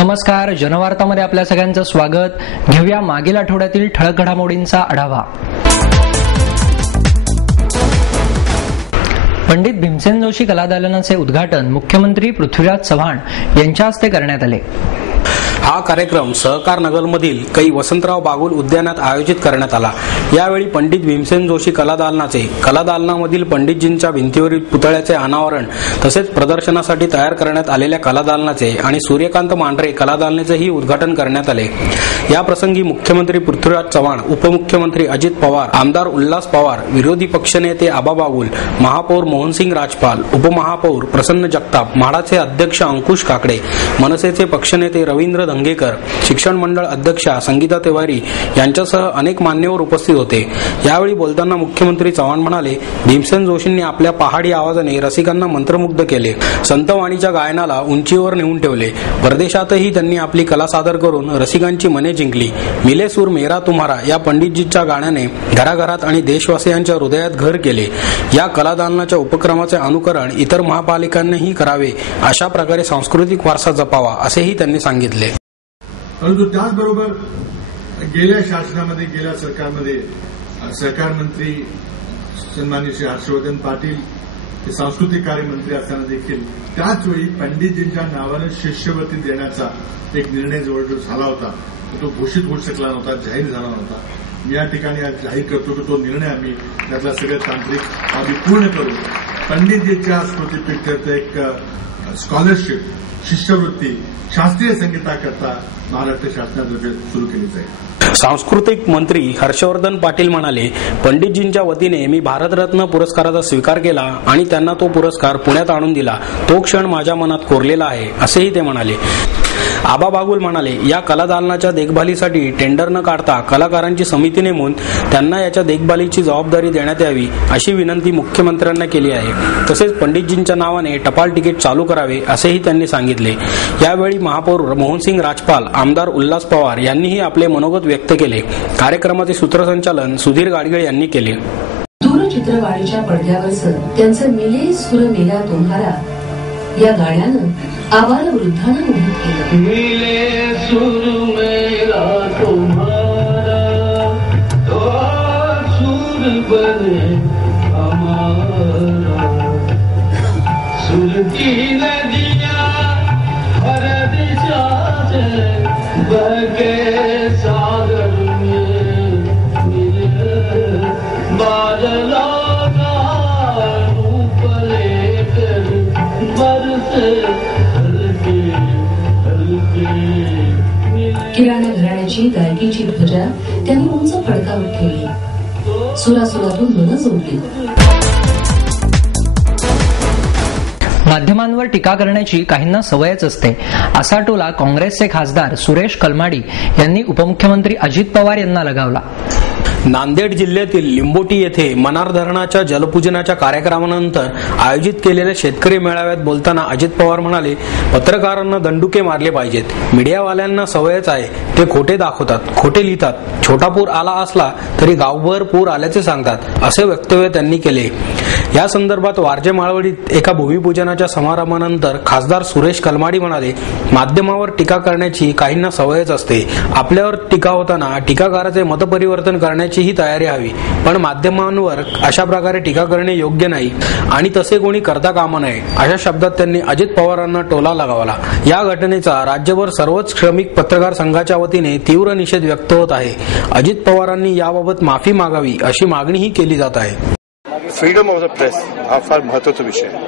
नमस्कार, जनवार्तामध्ये आपल्या सगळ्यांचं स्वागत. घेऊया मागील आठवड्यातील ठळक घडामोडींचा आढावा. पंडित भीमसेन जोशी कलादालनाचे उद्घाटन मुख्यमंत्री पृथ्वीराज चव्हाण यांच्या हस्ते करण्यात आले. हा कार्यक्रम सहकार नगरमधील कै वसंतराव बागुल उद्यानात आयोजित करण्यात आला. यावेळी पंडित भीमसेन जोशी कलादालनामधील पंडितजींच्या भिंतीवरील पुतळ्याचे अनावरण तसेच प्रदर्शनासाठी तयार करण्यात आलेल्या कलादालनाचे आणि सूर्यकांत मांढरे कलादालनाचेही उद्घाटन करण्यात आले. या प्रसंगी मुख्यमंत्री पृथ्वीराज चव्हाण, उपमुख्यमंत्री अजित पवार, आमदार उल्हास पवार, विरोधी पक्षनेते आबा बागुल, महापौर मोहनसिंग राजपाल, उपमहापौर प्रसन्न जगताप, म्हाडाचे अध्यक्ष अंकुश काकडे, मनसेचे पक्षनेते रवींद्र धंगेकर, शिक्षण मंडळ अध्यक्षा संगीता तिवारी यांच्यासह अनेक मान्यवर उपस्थित होते. यावेळी बोलताना मुख्यमंत्री चव्हाण म्हणाले, भीमसेन जोशींनी आपल्या पहाडी आवाजाने रसिकांना मंत्रमुग्ध केले. संतवाणीच्या गायनाला उंचीवर नेऊन ठेवले. परदेशातही त्यांनी आपली कला सादर करून रसिकांची मने जिंकली. मिले सूर मेरा तुम्हारा या पंडितजीच्या गाण्याने घराघरात आणि देशवासियांच्या हृदयात घर केले. या कलादालनाच्या उपक्रमाचे अनुकरण इतर महापालिकांनीही करावे. अशा प्रकारे सांस्कृतिक वारसा जपावा असेही त्यांनी सांगितले. परंतु त्याचबरोबर गेल्या शासनामध्ये, गेल्या सरकारमध्ये सहकार मंत्री सन्माननीय श्री हर्षवर्धन पाटील हे सांस्कृतिक कार्य मंत्री असताना देखील त्याचवेळी पंडितजींच्या नावानं शिष्यवृत्ती देण्याचा एक निर्णय जवळजवळ झाला होता. तो घोषित होऊ शकला नव्हता, जाहीर झाला नव्हता. मी या ठिकाणी आज जाहीर करतो की तो निर्णय आम्ही त्यातला सगळे तांत्रिक आम्ही पूर्ण करू. पंडितजींच्या स्मृतीप्रित्यर्थ एक स्कॉलरशिप, शिष्यवृत्ती शास्त्रीय संगीताकरता महाराष्ट्र शासनातर्फे सुरू केली जाईल. सांस्कृतिक मंत्री हर्षवर्धन पाटील म्हणाले, पंडितजींच्या वतीने मी भारतरत्न पुरस्काराचा स्वीकार केला आणि त्यांना तो पुरस्कार पुण्यात आणून दिला. तो क्षण माझ्या मनात कोरलेला आहे असेही ते म्हणाले. आबा बागुल म्हणाले, या कलादालनाच्या देखभालीसाठी टेंडर न काढता कलाकारांची समिती नेमून त्यांना याच्या देखभालीची जबाबदारी देण्यात यावी अशी विनंती मुख्यमंत्र्यांना केली आहे. तसेच पंडितजींच्या नावाने टपाल तिकीट चालू करावे असेही त्यांनी सांगितले. यावेळी महापौर मोहनसिंग राजपाल, आमदार उल्हास पवार यांनीही आपले मनोगत व्यक्त केले. कार्यक्रमाचे सूत्रसंचालन सुधीर गाडगीळ यांनी केले. दूरचित्रवाणीच्या पडद्यावरचं त्यांचं मिले सूर मेरा तुम्हारा या गाण्यानं आम्हाला वृद्धांना मोहित केलं. मिले सूर मेरा तुम्हारा तो सूर बने हमारा, सूर की नदियां हर दिशा से बहे सागर में मिले बादलों का रूप लेकर बरसे किराणा घराण्याची गायकीची ध्वजा त्यांनी उंच फडकावर ठेवली. सुरासुरातून मन जोडली. माध्यमांवर टीका करण्याची काहींना सवयच असते, असा टोला काँग्रेसचे खासदार सुरेश कलमाडी यांनी उपमुख्यमंत्री अजित पवार यांना लगावला. नांदेड जिल्ह्यातील लिंबोटी येथे मनार धरणाच्या जलपूजनाच्या कार्यक्रमानंतर आयोजित केलेल्या शेतकरी मेळाव्यात बोलताना अजित पवार म्हणाले, पत्रकारांना दंडुके मारले पाहिजेत. मीडियावाल्यांना सवयच आहे, ते खोटे दाखवतात, खोटे लिहितात. छोटा पूर आला असला तरी गावभर पूर आल्याचे सांगतात, असे वक्तव्य त्यांनी केले. या संदर्भात वारजे माळवडीत एका भूमिपूजनाच्या समारंभानंतर खासदार सुरेश कलमाडी म्हणाले, माध्यमावर टीका करण्याची काहींना सवयच असते. आपल्यावर टीका होताना टीकाकाराचे मतपरिवर्तन करण्याची ही तयारी हवी, पण माध्यमांवर अशा प्रकारे टीका करणे योग्य नाही आणि तसे कोणी करता कामा नये अशा शब्दात त्यांनी अजित पवारांना टोला लगावला. या घटनेचा राज्यभर सर्वच श्रमिक पत्रकार संघाच्या वतीने तीव्र निषेध व्यक्त होत आहे. अजित पवारांनी याबाबत माफी मागावी अशी मागणीही केली जात आहे. फ्रीडम ऑफ द प्रेस हा फार महत्वाचा विषय आहे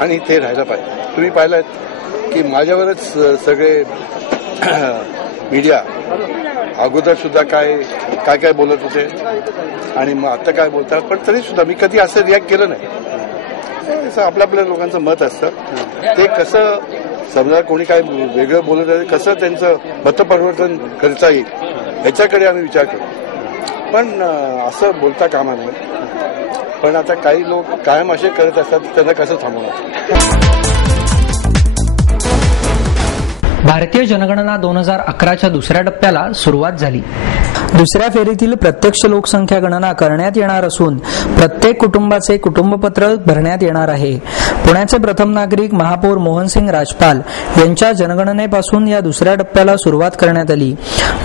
आणि ते राहायला पाहिजे. तुम्ही पाहिलं की माझ्यावरच सगळे मीडिया अगोदर सुद्धा काय बोलत होते आणि मग आता काय बोलतात, पण तरी सुद्धा मी कधी असं रिॲक्ट केलं नाही. आपल्या लोकांचं मत असतं, ते कसं समजा कोणी काय वेगळं बोलत आहे कसं त्यांचं मतपरिवर्तन करता येईल याच्याकडे आम्ही विचार करतो, पण असं बोलता कामा नये. पण आता काही लोक कायम असे करत असतात, त्यांना कसं थांबवणार. भारतीय जनगणना 2011च्या दुसऱ्या टप्प्याला सुरुवात झाली. दुसऱ्या फेरीतील प्रत्यक्ष लोकसंख्या गणना करण्यात येणार असून प्रत्येक कुटुंबाचे कुटुंबपत्र भरण्यात येणार आहे. पुण्याचे प्रथम नागरिक महापौर मोहनसिंग राजपाल यांच्या जनगणनेपासून या दुसऱ्या टप्प्याला सुरुवात करण्यात आली.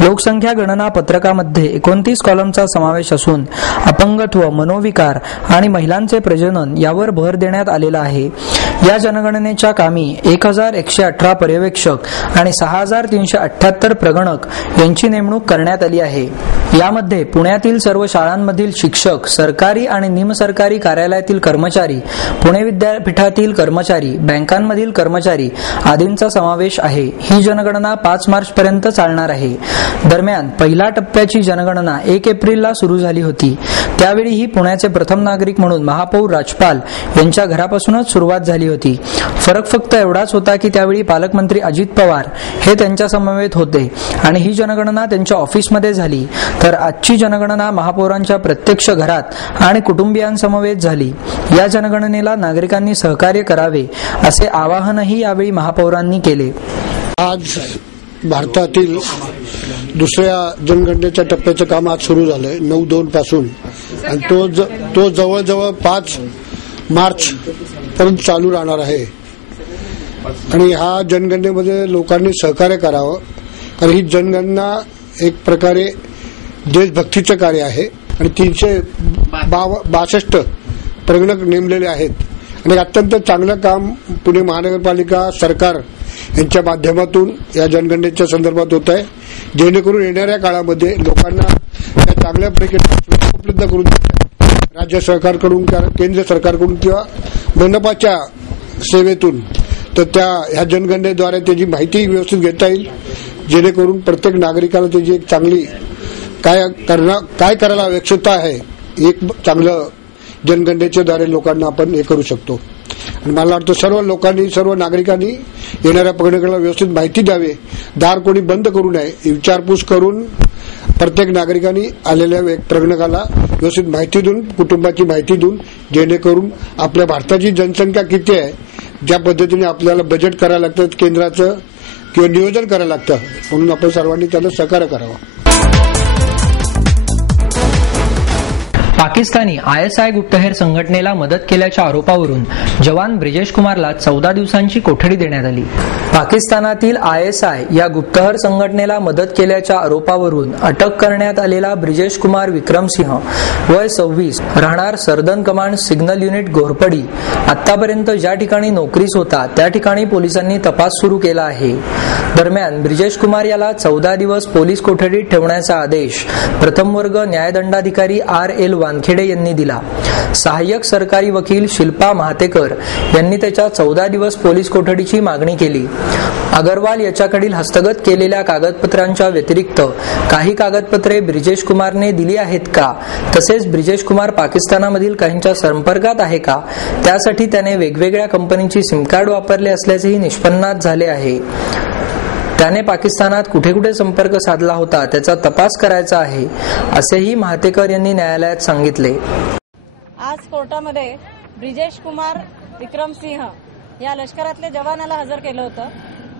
लोकसंख्या गणना पत्रकामध्ये 29 कॉलमचा समावेश असून अपंगत्व, मनोविकार आणि महिलांचे प्रजनन यावर भर देण्यात आलेला आहे. या जनगणनेच्या कामी 1118 पर्यवेक्षक आणि 6378 प्रगणक यांची नेमणूक करण्यात आली आहे. यामध्ये पुण्यातील सर्व शाळांमधील शिक्षक, सरकारी आणि निमसरकारी कार्यालयातील कर्मचारी, पुणे विद्यापीठातील कर्मचारी, बँकांमधील कर्मचारी आदींचा समावेश आहे. ही जनगणना 5 मार्च पर्यंत चालणार आहे. दरम्यान पहिल्या टप्प्याची जनगणना 1 एप्रिलला सुरू झाली होती. त्यावेळीही पुण्याचे प्रथम नागरिक म्हणून महापौर राजपाल यांच्या घरापासूनच सुरुवात झाली होती. फरक फक्त एवढाच होता की त्यावेळी पालकमंत्री अजित पवार हे त्यांच्या समवेत होते आणि ही जनगणना त्यांच्या ऑफिसमध्ये झाली. तर आजची जनगणना महापौरांच्या प्रत्यक्ष घरात आणि कुटुंबियांसमवेत झाली. या जनगणनेला नागरिकांनी सहकार्य करावे असे आवाहनही यावेळी महापौरांनी केले. आज भारतातील दुसऱ्या जनगणनेच्या टप्प्याचं काम आज सुरू झालंय 9/2 पासून आणि तो जवळजवळ 5 मार्च पर्यंत चालू राहणार आहे. आणि ह्या जनगणनेमध्ये लोकांनी सहकार्य करावं, कारण ही जनगणना एक प्रकारे देशभक्तीचं कार्य आहे आणि 362 प्रगणक नेमलेले आहेत आणि अत्यंत चांगलं काम पुणे महानगरपालिका सरकार यांच्या माध्यमातून या जनगणनेच्या संदर्भात होत आहे, जेणेकरून येणाऱ्या काळामध्ये लोकांना त्या चांगल्यापैकी उपलब्ध करून राज्य सरकारकडून, केंद्र सरकारकडून किंवा मनपाच्या सेवेतून तर ह्या जनगणनेद्वारे त्याची माहिती व्यवस्थित घेता येईल, जेणेकरून प्रत्येक नागरिकाला त्याची एक चांगली काय करायला आवश्यकता आहे एक चांगलं जनगणनेच्या द्वारे लोकांना आपण हे करू शकतो. आणि मला वाटतं सर्व नागरिकांनी येणाऱ्या प्रगणकाला व्यवस्थित माहिती द्यावी, दार कोणी बंद करू नये, विचारपूस करून प्रत्येक नागरिकांनी आलेल्या प्रगणकाला व्यवस्थित माहिती देऊन, कुटुंबाची माहिती देऊन, जेणेकरून आपल्या भारताची जनसंख्या किती आहे, ज्या पद्धतीने आपल्याला बजेट करायला लागतं केंद्राचं किंवा नियोजन करायला लागतं, म्हणून आपण सर्वांनी त्याला सहकार्य करावं. पाकिस्तानी ISI गुप्तहेर संघटनेला मदत केल्याच्या आरोपावरून जवान ब्रिजेश कुमारला 14 दिवसांची कोठडी देण्यात आली. पाकिस्तानातील ISI या गुप्तहेर संघटनेला मदत केल्याच्या आरोपावरून अटक करण्यात आलेला ब्रिजेश कुमार विक्रमसिंह वय 26 राहणार southern command signal unit Ghorpadi आतापर्यंत ज्या ठिकाणी नोकरीस होता त्या ठिकाणी पोलिसांनी तपास सुरू केला आहे. दरम्यान ब्रिजेश कुमार याला 14 दिवस पोलीस कोठडीत ठेवण्याचा आदेश प्रथम वर्ग न्यायदंडाधिकारी RL वानखेडे यांनी दिला. सहाय्यक सरकारी वकील शिल्पा महातेकर यांनी त्याच्या 14 दिवस पोलीस कोठडीची मागणी केली. अगरवाल याच्याकडील हस्तगत केलेल्या कागदपत्रांच्या व्यतिरिक्त काही कागदपत्रे ब्रिजेश कुमारने दिली आहेत का, तसेच ब्रिजेश कुमार पाकिस्तानामधील काहींच्या संपर्कात आहे का, त्यासाठी त्याने वेगवेगळ्या कंपनीची सिम कार्ड वापरले असल्याचेही निष्पन्नात झाले आहे. त्याने पाकिस्तानात कुठे कुठे संपर्क साधला होता त्याचा तपास करायचा आहे, असेही महातेकर यांनी न्यायालयात सांगितले. आज कोर्टामध्ये ब्रिजेश कुमार विक्रमसिंह या लष्करातल्या जवानाला हजर केलं होतं.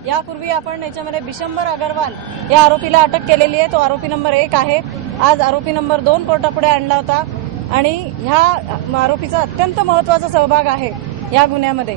यापूर्वी आपण याच्यामध्ये बिशंबर अगरवाल या आरोपीला अटक केलेली आहे. तो आरोपी नंबर 1 आहे. आज आरोपी नंबर 2 कोर्टापुढे आणला होता आणि ह्या आरोपीचा अत्यंत महत्वाचा सहभाग आहे या गुन्ह्यामध्ये.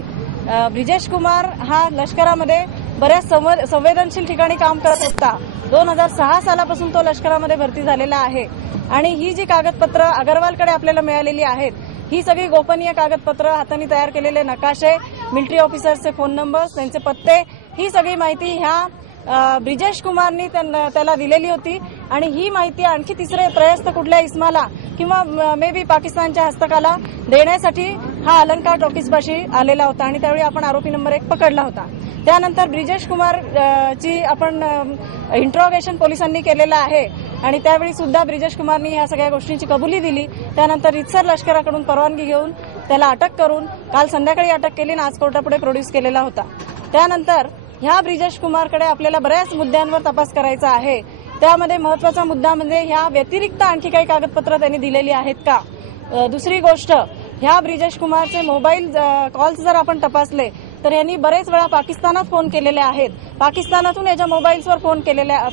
ब्रिजेश कुमार हा लष्करामध्ये बऱ्याच संवेदनशील ठिकाणी काम करत होता. 2006 सालापासून तो लष्करामध्ये भरती झालेला आहे आणि ही जी कागदपत्र अगरवालकडे आपल्याला मिळालेली आहेत ही सगळी गोपनीय कागदपत्र, हाताने तयार केलेले नकाशे, मिलिटरी ऑफिसर्सचे फोन नंबर्स, त्यांचे पत्ते, ही सगळी माहिती ह्या ब्रिजेश कुमारनी त्याला दिलेली होती आणि ही माहिती आणखी तिसरे त्रयस्थ कुठल्या इस्माला किंवा मे बी पाकिस्तानच्या हस्तकाला देण्यासाठी हा अलंकार टॉकीजपाशी आलेला होता आणि त्यावेळी आपण आरोपी नंबर 1 पकडला होता. त्यानंतर ब्रिजेश कुमार ची आपण इंट्रोगेशन पोलिसांनी केलेलं आहे आणि त्यावेळी सुद्धा ब्रिजेश कुमारनी ह्या सगळ्या गोष्टींची कबुली दिली. त्यानंतर रितसर लष्कराकडून परवानगी घेऊन त्याला अटक करून काल संध्याकाळी अटक केली आणि आज कोर्टापुढे प्रोड्यूस केलेला होता. त्यानंतर ह्या ब्रिजेश कुमारकडे आपल्याला बऱ्याच मुद्द्यांवर तपास करायचा आहे. त्यामध्ये महत्वाचा मुद्दा म्हणजे ह्या व्यतिरिक्त आणखी काही कागदपत्र त्यांनी दिलेली आहेत का. दुसरी गोष्ट, ह्या ब्रिजेश कुमारचे मोबाईल कॉल्स जर आपण तपासले तर यांनी बरेच वेळा पाकिस्तानात फोन केलेले आहेत, पाकिस्तानातून याच्या मोबाईल्सवर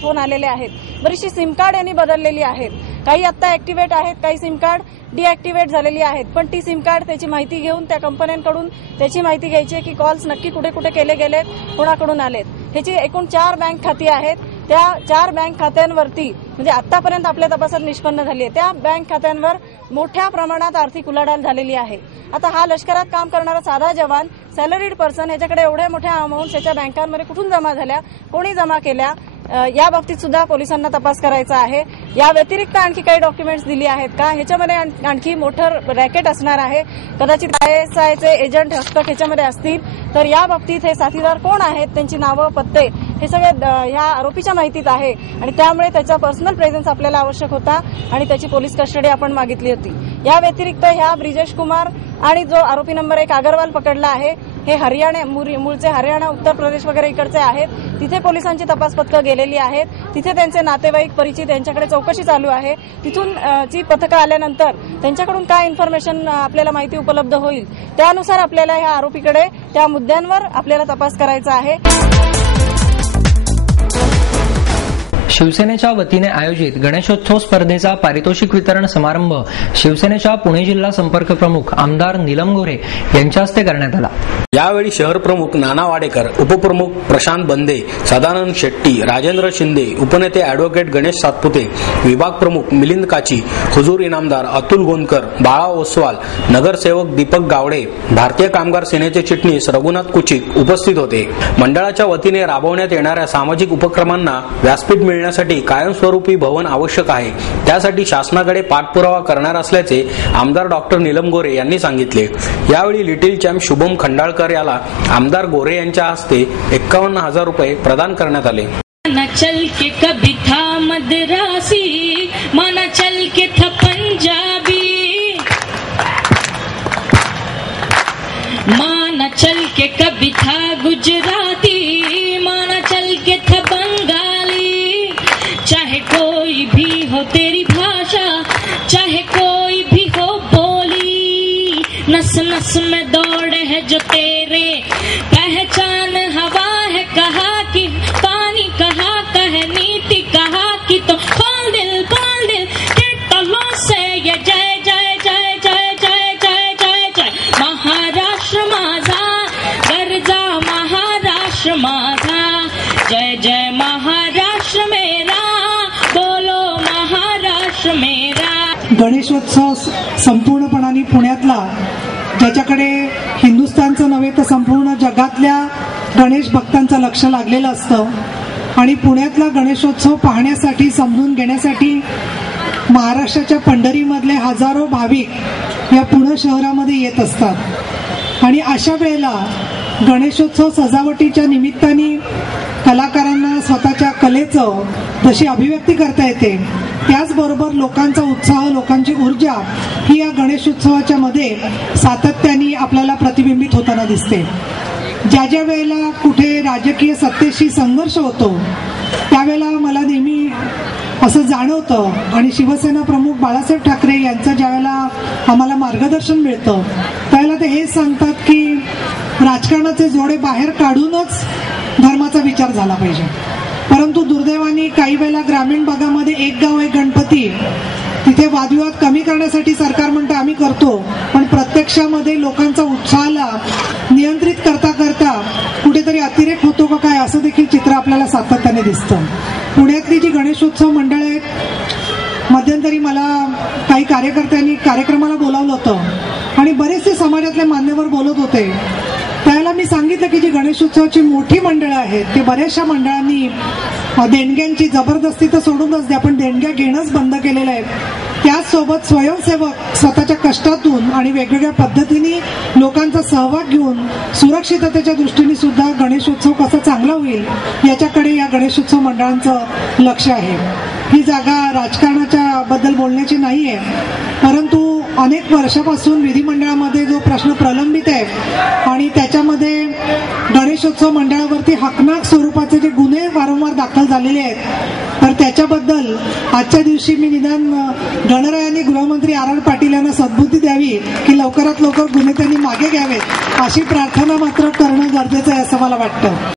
फोन आलेले आहेत, बरीचशी सिम कार्ड यांनी बदललेली आहेत, काही आता ऍक्टिव्हेट आहेत, काही सिम कार्ड डिऍक्टिव्हेट झालेली आहेत. पण ती सिम कार्ड त्याची माहिती घेऊन त्या कंपन्यांकडून त्याची माहिती घ्यायची आहे की कॉल्स नक्की कुठे कुठे केले गेलेत, कोणाकडून आलेत. ह्याची एकूण 4 बँक खाती आहेत. त्या 4 बँक खात्यांवरती म्हणजे आतापर्यंत आपल्या तपासात निष्पन्न झाली आहे, त्या बँक खात्यांवर मोठ्या प्रमाणात आर्थिक उलाढाल झालेली आहे. आता हा लष्करात काम करणारा साधा जवान, सॅलरीड पर्सन, ह्याच्याकडे एवढ्या मोठ्या अमाऊंट त्याच्या बँकांमध्ये कुठून जमा झाल्या, कोणी जमा केल्या, या बाबतीत सुद्धा पोलिसांना तपास करायचा आहे. या व्यतिरिक्त आणखी काही डॉक्युमेंट्स दिली आहेत का, ह्याच्यामध्ये आणखी मोठं रॅकेट असणार आहे. कदाचित ISIचे एजंट हस्तक ह्याच्यामध्ये असतील, तर या बाबतीत हे साथीदार कोण आहेत, त्यांची नावं, पत्ते हे सगळे ह्या आरोपीच्या माहितीत आहे आणि त्यामुळे त्याचा पर्सनल प्रेझेन्स आपल्याला आवश्यक होता आणि त्याची पोलीस कस्टडी आपण मागितली होती. या व्यतिरिक्त ह्या ब्रिजेश कुमार आणि जो आरोपी नंबर 1 अगरवाल पकडला आहे, हे हरियाणा मूळचे हरियाणा, उत्तर प्रदेश वगैरे इकडचे आहेत. तिथे पोलिसांची तपास पथकं गेलेली आहेत, तिथे त्यांचे नातेवाईक, परिचित यांच्याकडे चौकशी चालू आहे. तिथून ची पथकं आल्यानंतर त्यांच्याकडून काय इन्फॉर्मेशन आपल्याला माहिती उपलब्ध होईल त्यानुसार आपल्याला ह्या आरोपीकडे त्या मुद्द्यांवर आपल्याला तपास करायचा आहे. शिवसेनेच्या वतीने आयोजित गणेशोत्सव स्पर्धेचा पारितोषिक वितरण समारंभ शिवसेनेच्या पुणे जिल्हा संपर्क प्रमुख आमदार नीलम गोरे यांच्या हस्ते करण्यात आला. यावेळी शहर प्रमुख नाना वाडेकर, उपप्रमुख प्रशांत बंदे, सदानंद शेट्टी, राजेंद्र शिंदे, उपनेते अॅडव्होकेट गणेश सातपुते, विभाग प्रमुख मिलिंद काची, हुजूर इनामदार अतुल गोंदकर, बाळा ओसवाल, नगरसेवक दीपक गावडे, भारतीय कामगार सेनेचे चिटणीस रघुनाथ कुचिक उपस्थित होते. मंडळाच्या वतीने राबवण्यात येणाऱ्या सामाजिक उपक्रमांना व्यासपीठ मिळण्यासाठी कायमस्वरूपी भवन आवश्यक आहे. त्यासाठी शासनाकडे पाठपुरावा करणार असल्याचे आमदार डॉक्टर नीलम गोरे यांनी सांगितले. यावेळी लिटिल चॅम्प शुभम खंडाळकर याला आमदार गोरे यांच्या हस्ते 51,000 रुपये प्रदान करण्यात आले. चल के कभी था मद्रासी, माना चल के था पंजाबी, माना चल के कभी था गुजराती, माना चल के था बंगाली, चाहे कोई भी हो तेरी भाषा, चाहे कोई भी हो बोली, नस नस में दौड़े है जो तेरे, पहचान हवा है कहा कि पानी कहा कहे नीति कहा कि तो खोल दिल के तलों से ये जय जय जय जय जय जय जय जय महाराष्ट्र माझा गरजा, महाराष्ट्र माझा जय जय महाराष्ट्र मेरा, बोलो महाराष्ट्र मेरा. गणेशोत्सव संपूर्णपणाने पुण्यातला, ज्याच्याकडे हिंदुस्थानचं नव्हे तर संपूर्ण जगातल्या गणेश भक्तांचं लक्ष लागलेलं असतं आणि पुण्यातला गणेशोत्सव पाहण्यासाठी, समजून घेण्यासाठी महाराष्ट्राच्या पंढरीमधले हजारो भाविक या पुणे शहरामध्ये येत असतात. आणि अशा वेळेला गणेशोत्सव सजावटीच्या निमित्ताने कलाकारांना स्वतःच्या कलेचं जशी अभिव्यक्ती करता येते, त्याचबरोबर लोकांचा उत्साह, लोकांची ऊर्जा ही या गणेशोत्सवाच्या मध्ये सातत्याने आपल्याला प्रतिबिंबित होताना दिसते. ज्या ज्या वेळेला कुठे राजकीय सत्तेशी संघर्ष होतो त्यावेळेला मला नेहमी असं जाणवतं आणि शिवसेना प्रमुख बाळासाहेब ठाकरे यांचं ज्यावेळेला आम्हाला मार्गदर्शन मिळतं त्यावेळेला ते हेच सांगतात की राजकारणाचे जोडे बाहेर काढूनच धर्माचा विचार झाला पाहिजे. परंतु दुर्दैवाने काही वेळेला ग्रामीण भागामध्ये एक गाव एक गणपती, तिथे वादविवाद कमी करण्यासाठी सरकार म्हणतं आम्ही करतो, पण प्रत्यक्षामध्ये लोकांचा उत्साहाला नियंत्रित करता करता कुठेतरी अतिरेक होतो का काय असं देखील चित्र आपल्याला सातत्याने दिसतं. पुण्यातली जी गणेशोत्सव मंडळ आहेत, मध्यंतरी मला काही कार्यकर्त्यांनी कार्यक्रमाला बोलावलं होतं आणि बरेचसे समाजातले मान्यवर बोलत होते. त्यावेळेला मी सांगितलं की जी गणेशोत्सवाची मोठी मंडळं आहेत ते बऱ्याचशा मंडळांनी देणग्यांची जबरदस्ती तर सोडूनच द्या, पण देणग्या घेणंच बंद केलेलं आहे. त्याचसोबत स्वयंसेवक स्वतःच्या कष्टातून आणि वेगवेगळ्या पद्धतीने लोकांचा सहभाग घेऊन सुरक्षिततेच्या दृष्टीने सुद्धा गणेशोत्सव कसा चांगला होईल याच्याकडे या गणेशोत्सव मंडळांचं लक्ष आहे. ही जागा राजकारणाच्या बद्दल बोलण्याची नाही आहे, परंतु अनेक वर्षापासून विधिमंडळामध्ये जो प्रश्न प्रलंबित आहे आणि त्याच्यामध्ये गणेशोत्सव मंडळावरती हकनाक स्वरूपाचे जे गुन्हे वारंवार दाखल झालेले आहेत तर त्याच्याबद्दल आजच्या दिवशी मी निदान गणरायांनी गृहमंत्री आर पाटील यांना सद्बुद्धी द्यावी की लवकरात लवकर गुन्हे त्यांनी मागे घ्यावेत अशी प्रार्थना मात्र करणं गरजेचं आहे असं मला वाटतं.